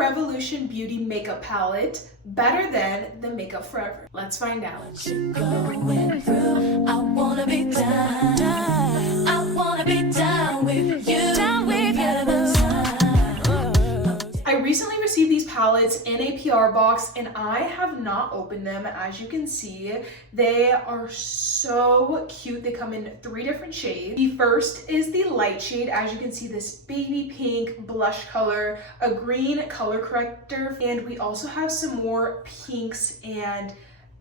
Revolution Beauty makeup palette better than the Makeup Forever? Let's find out. Going through, I wanna be down. I wanna be down with you. Down with you. I recently received these palettes in a PR box and I have not opened them. As you can see, they are so cute. They come in 3 different shades. The first is the light shade. As you can see, this baby pink blush color, a green color corrector, and we also have some more pinks and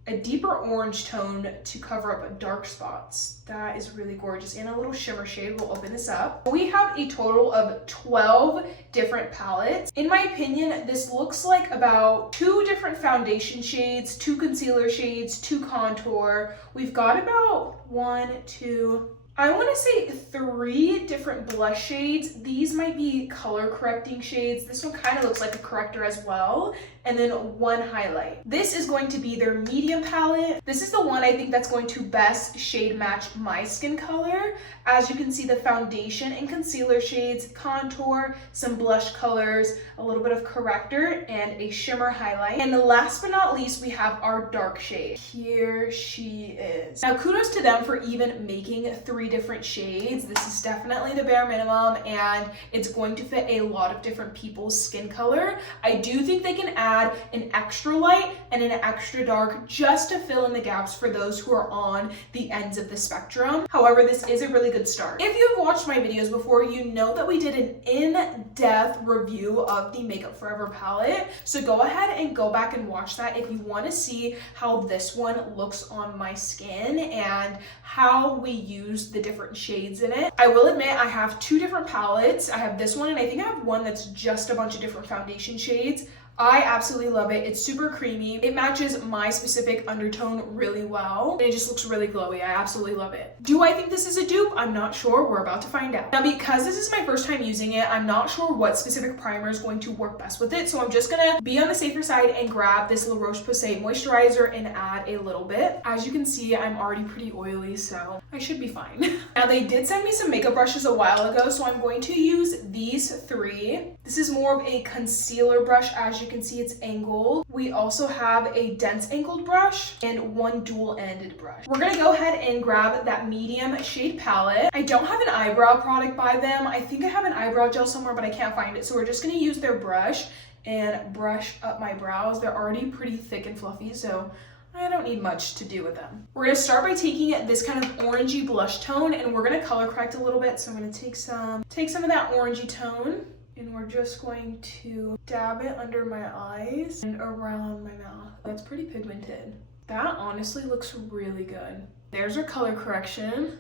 a deeper orange tone to cover up dark spots. That is really gorgeous. And a little shimmer shade. We'll open this up. We have a total of 12 different palettes. In my opinion, this looks like about 2 different foundation shades, 2 concealer shades, 2 contour. We've got about 1, 2, I want to say 3 different blush shades. These might be color correcting shades. This one kind of looks like a corrector as well. And then 1 highlight. This is going to be their medium palette. This is the one I think that's going to best shade match my skin color. As you can see, the foundation and concealer shades, contour, some blush colors, a little bit of corrector, and a shimmer highlight. And last but not least, we have our dark shade. Here she is. Now, kudos to them for even making 3 different shades. This is definitely the bare minimum, and it's going to fit a lot of different people's skin color. I do think they can add an extra light and an extra dark just to fill in the gaps for those who are on the ends of the spectrum. However, this is a really good start. If you've watched my videos before, you know that we did an in-depth review of the Makeup Forever palette. So go ahead and go back and watch that if you want to see how this one looks on my skin and how we use the different shades in it. I will admit I have 2 different palettes. I have this one and I think I have one that's just a bunch of different foundation shades. I absolutely love it. It's super creamy. It matches my specific undertone really well. And it just looks really glowy. I absolutely love it. Do I think this is a dupe? I'm not sure. We're about to find out. Now, because this is my first time using it, I'm not sure what specific primer is going to work best with it. So I'm just gonna be on the safer side and grab this La Roche-Posay moisturizer and add a little bit. As you can see, I'm already pretty oily, so I should be fine. Now, they did send me some makeup brushes a while ago, so I'm going to use these 3. This is more of a concealer brush. As you can see, it's angled. We also have a dense angled brush and 1 dual-ended brush. We're gonna go ahead and grab that medium shade palette. I don't have an eyebrow product by them. I think I have an eyebrow gel somewhere, but I can't find it. So we're just gonna use their brush and brush up my brows. They're already pretty thick and fluffy, so I don't need much to do with them. We're gonna start by taking this kind of orangey blush tone and we're gonna color correct a little bit. So I'm gonna take some of that orangey tone. And we're just going to dab it under my eyes and around my mouth. That's pretty pigmented. That honestly looks really good. There's our color correction.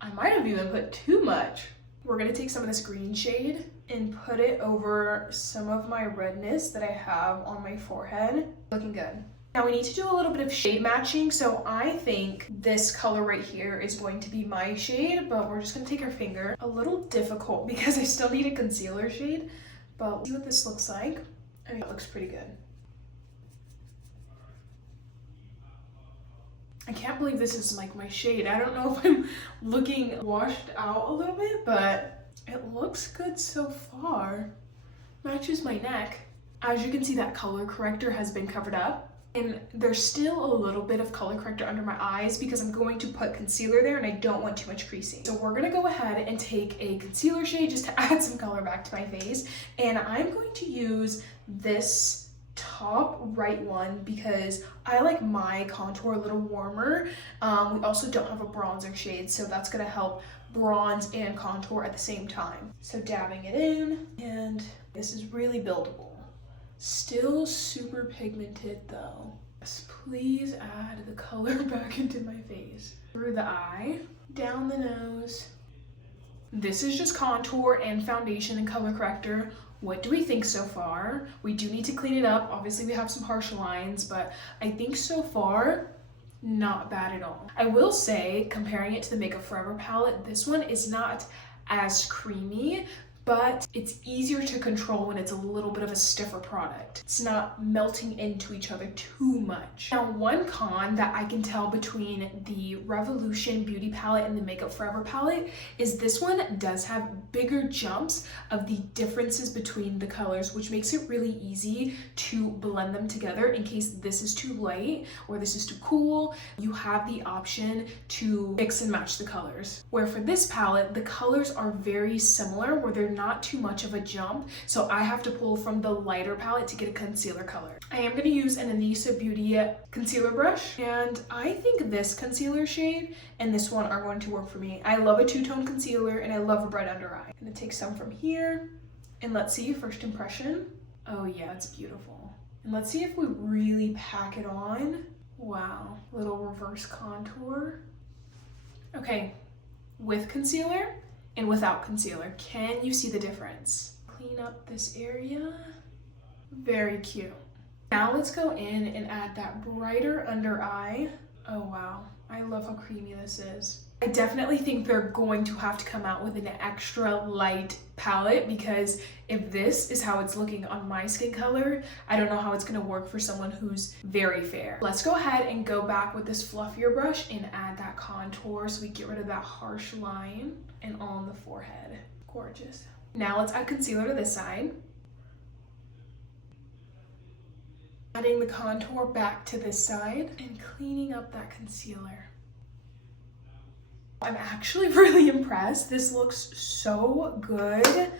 I might have even put too much. We're gonna take some of this green shade and put it over some of my redness that I have on my forehead. Looking good. Now we need to do a little bit of shade matching, so I think this color right here is going to be my shade, but we're just gonna take our finger. A little difficult because I still need a concealer shade, but let's see what this looks like. I mean, it looks pretty good. I can't believe this is like my shade. I don't know if I'm looking washed out a little bit, but it looks good so far. Matches my neck. As you can see, that color corrector has been covered up. And there's still a little bit of color corrector under my eyes because I'm going to put concealer there and I don't want too much creasing. So we're gonna go ahead and take a concealer shade just to add some color back to my face. And I'm going to use this top right one because I like my contour a little warmer. We also don't have a bronzer shade, so that's gonna help bronze and contour at the same time. So dabbing it in, and this is really buildable. Still super pigmented though. Yes, please add the color back into my face. Through the eye, down the nose. This is just contour and foundation and color corrector. What do we think so far? We do need to clean it up. Obviously we have some harsh lines, but I think so far, not bad at all. I will say, comparing it to the Makeup Forever palette, this one is not as creamy, but it's easier to control when it's a little bit of a stiffer product. It's not melting into each other too much. Now, one con that I can tell between the Revolution Beauty palette and the Makeup Forever palette is this one does have bigger jumps of the differences between the colors, which makes it really easy to blend them together in case this is too light or this is too cool. You have the option to mix and match the colors. Where for this palette, the colors are very similar where they're not too much of a jump, so I have to pull from the lighter palette to get a concealer color. I am going to use an Anissa Beauty concealer brush, and I think this concealer shade and this one are going to work for me. I love a two-tone concealer and I love a bright under eye. I'm going to take some from here, and let's see, first impression. Oh yeah, it's beautiful. And let's see if we really pack it on. Wow, little reverse contour. Okay, with concealer and without concealer, can you see the difference? Clean up this area. Very cute. Now let's go in and add that brighter under eye. Oh wow, I love how creamy this is. I definitely think they're going to have to come out with an extra light palette, because if this is how it's looking on my skin color, I don't know how it's going to work for someone who's very fair. Let's go ahead and go back with this fluffier brush and add that contour so we get rid of that harsh line and on the forehead. Gorgeous. Now let's add concealer to this side. Adding the contour back to this side and cleaning up that concealer. I'm actually really impressed. This looks so good.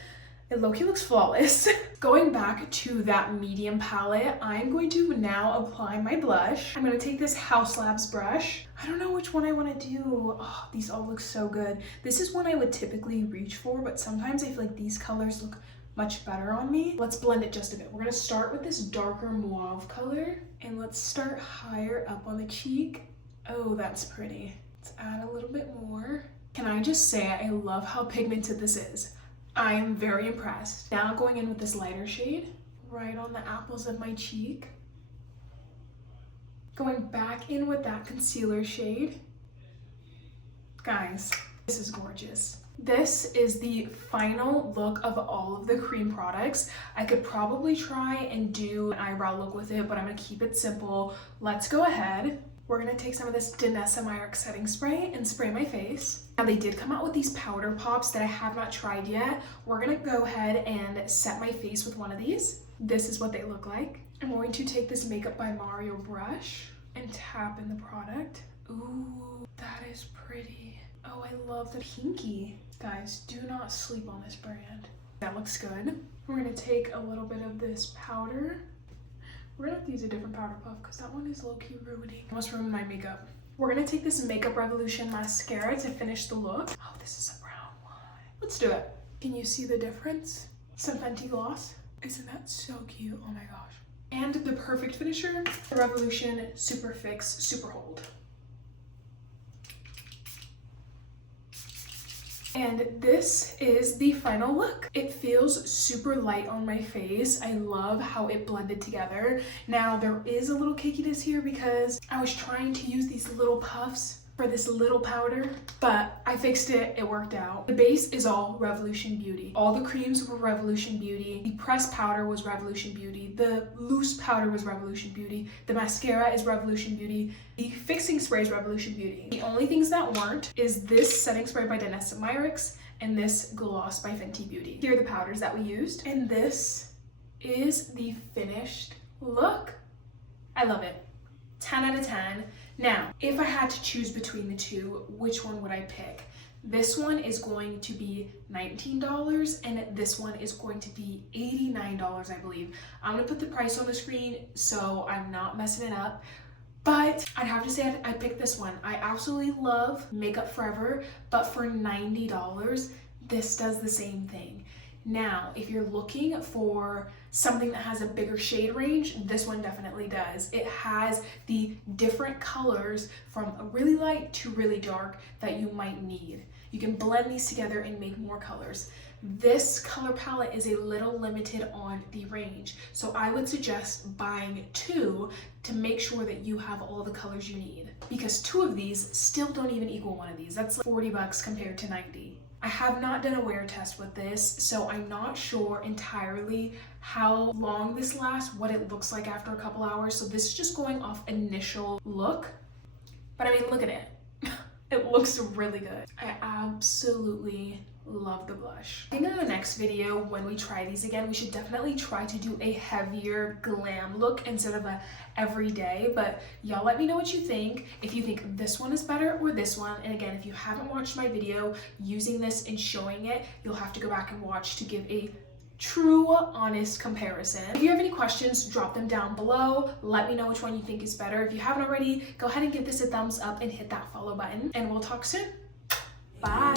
It low-key looks flawless. Going back to that medium palette, I'm going to now apply my blush. I'm going to take this House Labs brush. I don't know which one I want to do. Oh, these all look so good. This is one I would typically reach for, but sometimes I feel like these colors look much better on me. Let's blend it just a bit. We're going to start with this darker mauve color, and let's start higher up on the cheek. Oh, that's pretty. Let's add a little bit more. Can I just say I love how pigmented this is. I am very impressed. Now going in with this lighter shade, right on the apples of my cheek. Going back in with that concealer shade. Guys, this is gorgeous. This is the final look of all of the cream products. I could probably try and do an eyebrow look with it, but I'm gonna keep it simple. Let's go ahead. We're gonna take some of this Danessa Myricks setting spray and spray my face. Now they did come out with these powder pops that I have not tried yet. We're gonna go ahead and set my face with one of these. This is what they look like. I'm going to take this Makeup by Mario brush and tap in the product. Ooh, that is pretty. Oh, I love the pinky. Guys, do not sleep on this brand. That looks good. We're gonna take a little bit of this powder. We're gonna have to use a different powder puff because that one is low-key ruining. Almost ruined my makeup. We're gonna take this Makeup Revolution mascara to finish the look. Oh, this is a brown one. Let's do it. Can you see the difference? Some Fenty gloss. Isn't that so cute? Oh my gosh. And the perfect finisher, the Revolution Super Fix Super Hold. And this is the final look. It feels super light on my face. I love how it blended together. Now there is a little cakiness here because I was trying to use these little puffs for this little powder, but I fixed it, it worked out. The base is all Revolution Beauty. All the creams were Revolution Beauty. The pressed powder was Revolution Beauty. The loose powder was Revolution Beauty. The mascara is Revolution Beauty. The fixing spray is Revolution Beauty. The only things that weren't is this setting spray by Danessa Myricks and this gloss by Fenty Beauty. Here are the powders that we used, and this is the finished look. I love it. 10 out of 10. Now, if I had to choose between the two, which one would I pick? This one is going to be $19 and this one is going to be $89, I believe. I'm gonna put the price on the screen so I'm not messing it up. But I'd have to say I'd pick this one. I absolutely love Makeup Forever, but for $90, this does the same thing. Now, if you're looking for something that has a bigger shade range, this one definitely does. It has the different colors from a really light to really dark that you might need. You can blend these together and make more colors. This color palette is a little limited on the range, so I would suggest buying two to make sure that you have all the colors you need, because two of these still don't even equal one of these. That's like $40 compared to $90. I have not done a wear test with this, so I'm not sure entirely how long this lasts, what it looks like after a couple hours. So this is just going off initial look. But I mean, look at it. It looks really good. I absolutely love the blush. I think in the next video, when we try these again, we should definitely try to do a heavier glam look instead of a everyday. But y'all let me know what you think, if you think this one is better or this one. And again, if you haven't watched my video using this and showing it, you'll have to go back and watch to give a true, honest comparison. If you have any questions, drop them down below. Let me know which one you think is better. If you haven't already, go ahead and give this a thumbs up and hit that follow button, and we'll talk soon. Bye.